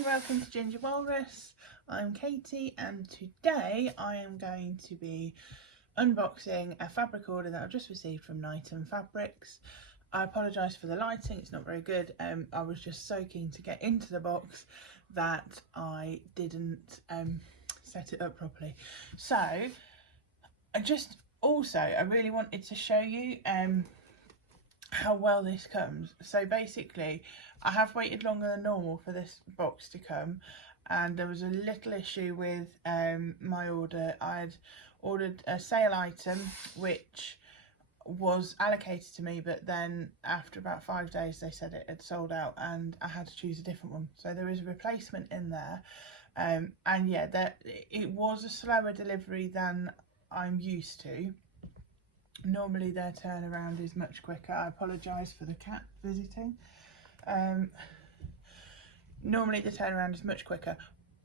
and welcome to Ginger Walrus. I'm Katie and today I am going to be unboxing a fabric order that I've just received from Knighton Fabrics. I apologise for the lighting, it's not very good. I was just so keen to get into the box that I didn't set it up properly. So I really wanted to show you how well this comes. So basically I have waited longer than normal for this box to come, and there was a little issue with my order. I'd ordered a sale item which was allocated to me, but then after about 5 days they said it had sold out and I had to choose a different one. So there is a replacement in there, and yeah, it was a slower delivery than I'm used to. Normally their turnaround is much quicker. I apologise for the cat visiting. Normally the turnaround is much quicker,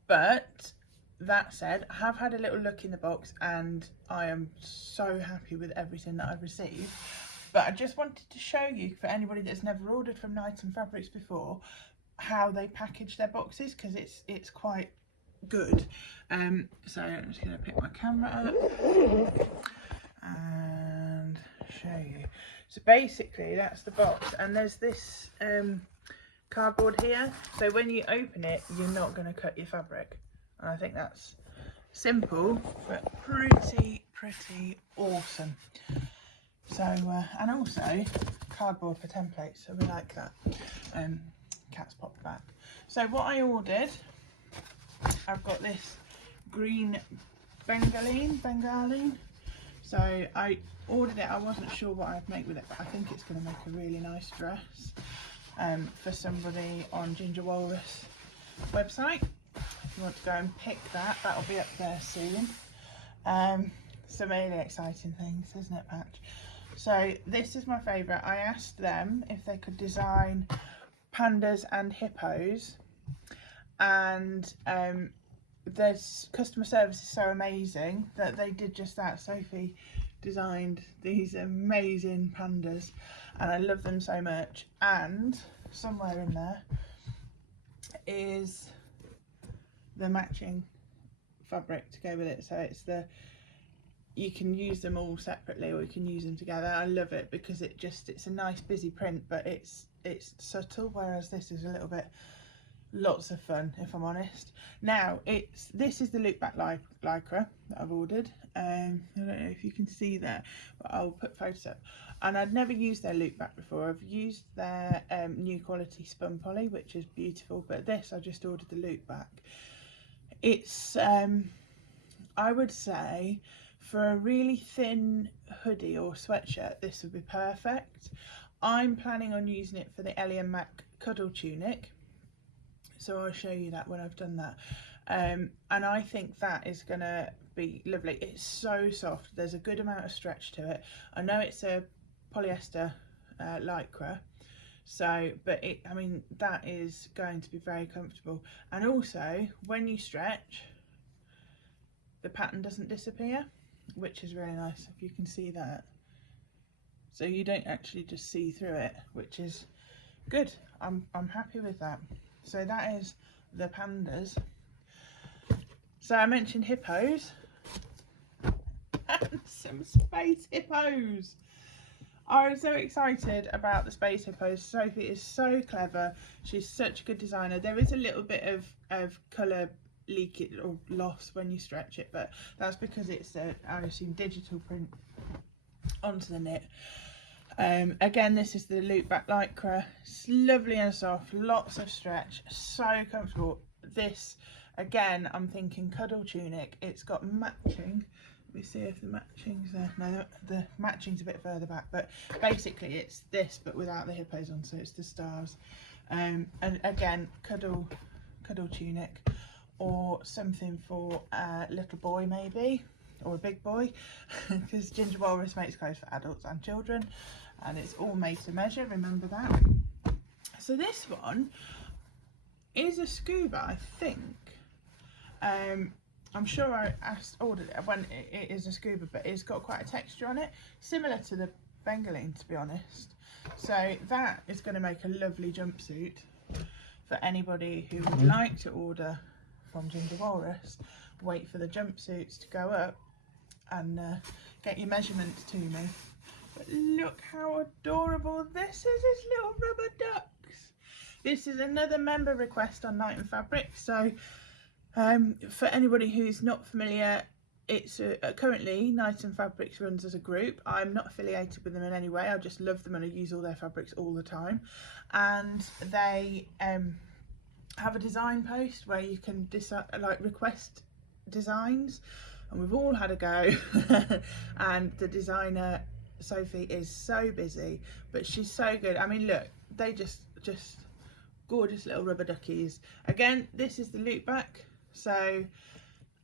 but that said, I have had a little look in the box and I am so happy with everything that I've received. But I just wanted to show you, for anybody that's never ordered from Knighton Fabrics before, how they package their boxes, because it's quite good. So I'm just going to pick my camera up and show you. So basically that's the box, and there's this cardboard here, so when you open it you're not going to cut your fabric, and I think that's simple but pretty awesome. So and also cardboard for templates, so we like that. Cat's popped back. So what I ordered, I've got this green bengaline. So I ordered it, I wasn't sure what I'd make with it, but I think it's going to make a really nice dress for somebody on Ginger Walrus website. If you want to go and pick that, that'll be up there soon. Some really exciting things, isn't it, Patch? So this is my favourite. I asked them if they could design pandas and hippos, and there's customer service is so amazing that they did just that. Sophie designed these amazing pandas and I love them so much, and somewhere in there is the matching fabric to go with it. So it's you can use them all separately or you can use them together. I love it because it's a nice busy print, but it's subtle, whereas this is a little bit lots of fun, if I'm honest. Now this is the loop back lycra that I've ordered. I don't know if you can see there, but I'll put photos up. And I'd never used their loop back before. I've used their new quality spun poly, which is beautiful, but this I just ordered the loop back. It's I would say for a really thin hoodie or sweatshirt this would be perfect. I'm planning on using it for the Ellie and Mac cuddle tunic, so I'll show you that when I've done that. And I think that is gonna be lovely. It's so soft, there's a good amount of stretch to it. I know it's a polyester lycra, so I mean that is going to be very comfortable, and also when you stretch the pattern doesn't disappear, which is really nice, if you can see that. So you don't actually just see through it, which is good. I'm happy with that. So that is the pandas. So I mentioned hippos and some space hippos. I was so excited about the space hippos. Sophie is so clever. She's such a good designer. There is a little bit of colour leakage or loss when you stretch it, but that's because it's I assume digital print onto the knit. Again, this is the loop back lycra. It's lovely and soft, lots of stretch, so comfortable. This again, I'm thinking cuddle tunic. It's got matching. Let me see if the matching's there. No, the matching's a bit further back, but basically it's this but without the hippos on, so it's the stars. And again, cuddle tunic, or something for a little boy maybe, or a big boy, because Ginger Walrus makes clothes for adults and children, and it's all made to measure, remember that. So this one is a scuba, I think. I'm sure I ordered it when it is a scuba, but it's got quite a texture on it, similar to the bengaline, to be honest. So that is going to make a lovely jumpsuit. for anybody who would like to order from Ginger Walrus, wait for the jumpsuits to go up and get your measurements to me. But look how adorable this is, this little rubber ducks. This is another member request on Knighton Fabrics. So for anybody who's not familiar, it's currently Knighton Fabrics runs as a group. I'm not affiliated with them in any way. I just love them and I use all their fabrics all the time. And they have a design post where you can request designs, and we've all had a go. And the designer Sophie is so busy, but she's so good. I mean, look, they just gorgeous little rubber duckies. Again, this is the loop back, so,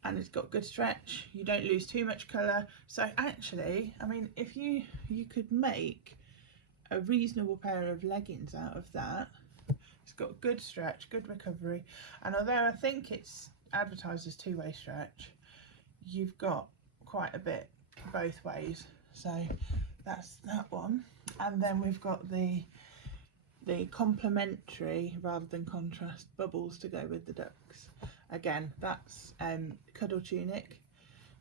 and it's got good stretch, you don't lose too much colour. So actually, I mean, if you could make a reasonable pair of leggings out of that. It's got good stretch, good recovery, and although I think it's advertised as two-way stretch, you've got quite a bit both ways. So that's that one. And then we've got the complementary rather than contrast bubbles to go with the ducks. Again, that's cuddle tunic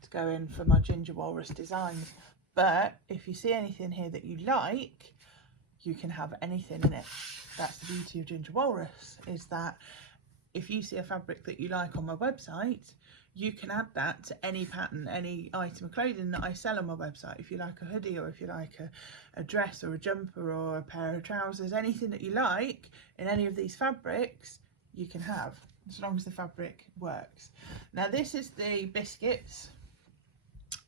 to go in for my Ginger Walrus designs. But if you see anything here that you like, you can have anything in it. That's the beauty of Ginger Walrus, is that if you see a fabric that you like on my website, you can add that to any pattern, any item of clothing that I sell on my website. If you like a hoodie, or if you like a dress or a jumper or a pair of trousers, anything that you like in any of these fabrics, you can have, as long as the fabric works. Now this is the biscuits,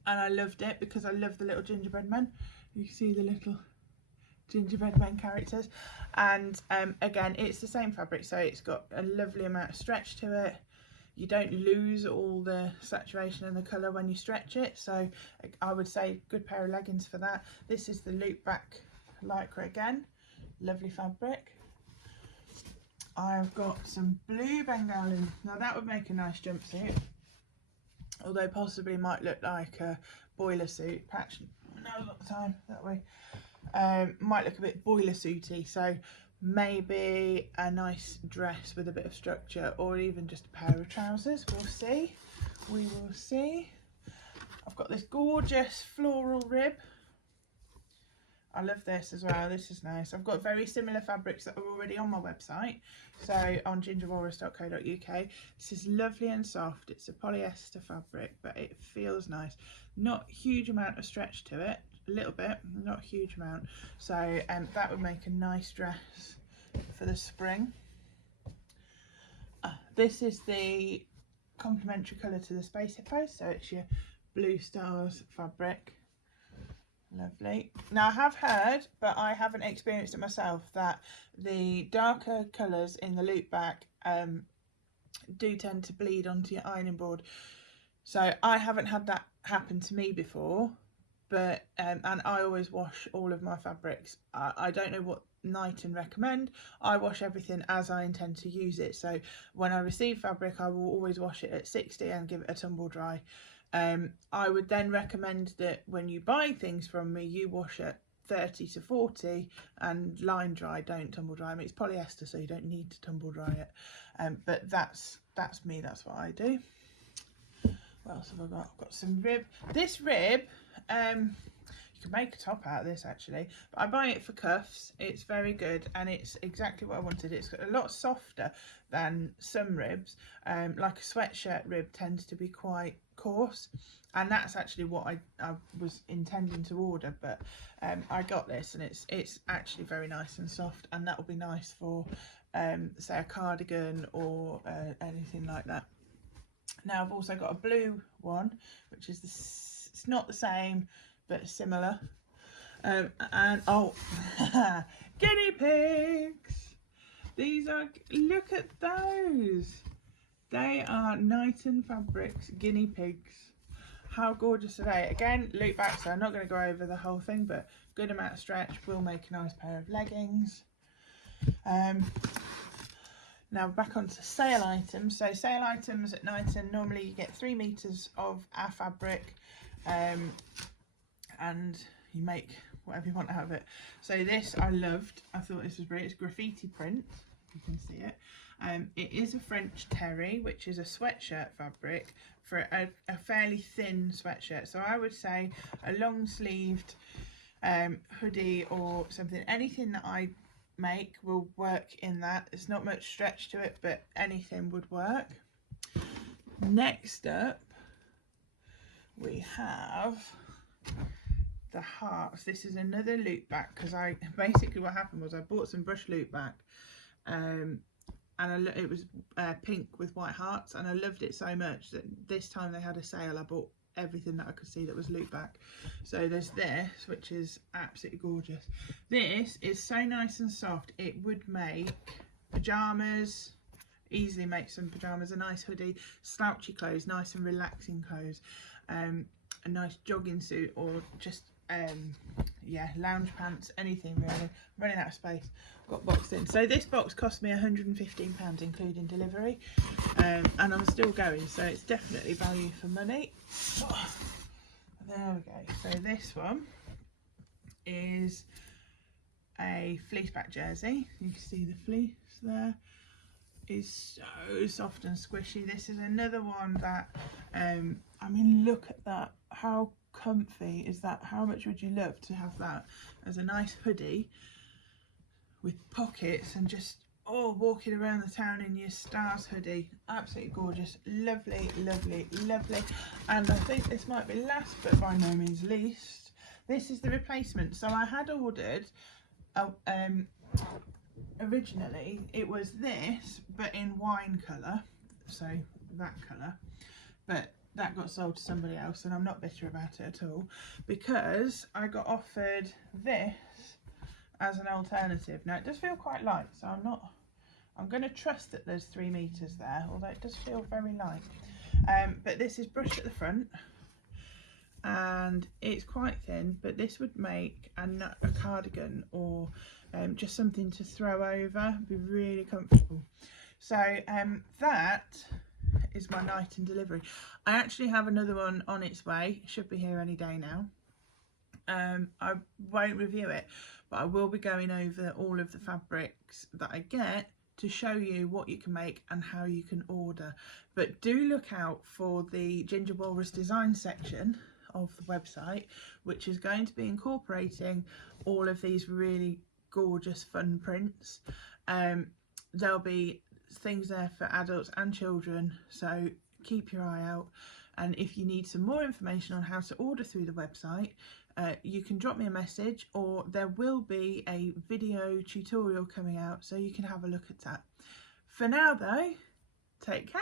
and I loved it because I love the little gingerbread men. You can see the little gingerbread men characters, and again, it's the same fabric, so it's got a lovely amount of stretch to it. You don't lose all the saturation and the colour when you stretch it, so I would say good pair of leggings for that. This is the loop back lycra again, lovely fabric. I've got some blue Bengali. Now that would make a nice jumpsuit, although possibly might look like a boiler suit patch. No, not the time that way. Might look a bit boiler suity, so maybe a nice dress with a bit of structure, or even just a pair of trousers. We'll see. We will see. I've got this gorgeous floral rib. I love this as well. This is nice. I've got very similar fabrics that are already on my website, so on gingerwalrus.co.uk. This is lovely and soft. It's a polyester fabric, but it feels nice. Not huge amount of stretch to it, a little bit, not a huge amount. So that would make a nice dress for the spring. This is the complementary colour to the Space Hippos, so it's your blue stars fabric. Lovely. Now I have heard, but I haven't experienced it myself, that the darker colours in the loop back do tend to bleed onto your ironing board. So I haven't had that happen to me before, but and I always wash all of my fabrics. I don't know what Knighton recommend. I wash everything as I intend to use it. So when I receive fabric, I will always wash it at 60 and give it a tumble dry. I would then recommend that when you buy things from me, you wash at 30 to 40 and line dry, don't tumble dry. I mean, it's polyester, so you don't need to tumble dry it. But that's me, that's what I do. What else have I got? I've got some rib. This rib, you can make a top out of this actually, but I buy it for cuffs. It's very good, and it's exactly what I wanted. It's a lot softer than some ribs. Like a sweatshirt rib tends to be quite coarse, and that's actually what I was intending to order, but I got this, and it's actually very nice and soft, and that will be nice for say a cardigan or anything like that. Now I've also got a blue one, which is it's not the same but similar, and oh guinea pigs. These are, look at those. They are Knighton Fabrics guinea pigs. How gorgeous are they? Again, loop back, so I'm not going to go over the whole thing, but good amount of stretch will make a nice pair of leggings. Now back onto sale items. So sale items at Knighton, normally you get 3 meters of our fabric, and you make whatever you want out of it. So this I loved. I thought this was great. It's graffiti print. you can see it. It is a French terry, which is a sweatshirt fabric for a fairly thin sweatshirt. So I would say a long sleeved hoodie or something, anything that I make will work in that. It's not much stretch to it, but anything would work. Next up we have the hearts. This is another loop back, because I basically what happened was I bought some brush loop back and it was pink with white hearts, and I loved it so much that this time they had a sale. I bought everything that I could see that was loop back. So there's this, which is absolutely gorgeous. This is so nice and soft, it would make pajamas, easily make some pajamas, a nice hoodie, slouchy clothes, nice and relaxing clothes, a nice jogging suit, or just yeah, lounge pants, anything really. I'm running out of space, got boxed in. So this box cost me £115 including delivery, and I'm still going, so it's definitely value for money. Oh, there we go. So this one is a fleece back jersey. You can see the fleece there is so soft and squishy. This is another one that I mean, look at that, how comfy is that? How much would you love to have that as a nice hoodie with pockets and just walking around the town in your stars hoodie? Absolutely gorgeous, lovely, lovely, lovely. And I think this might be last but by no means least, this is the replacement. So I had ordered originally it was this but in wine colour, so that colour, but that got sold to somebody else, and I'm not bitter about it at all, because I got offered this as an alternative. Now it does feel quite light, so I'm going to trust that there's 3 meters there, although it does feel very light. But this is brushed at the front and it's quite thin, but this would make a cardigan or just something to throw over, be really comfortable. So that is my Knighton delivery. I actually have another one on its way, it should be here any day now. I won't review it, but I will be going over all of the fabrics that I get to show you what you can make and how you can order. But do look out for the Ginger Walrus design section of the website, which is going to be incorporating all of these really gorgeous fun prints. There'll be things there for adults and children, so keep your eye out. And if you need some more information on how to order through the website, you can drop me a message, or there will be a video tutorial coming out so you can have a look at that. For now though, take care.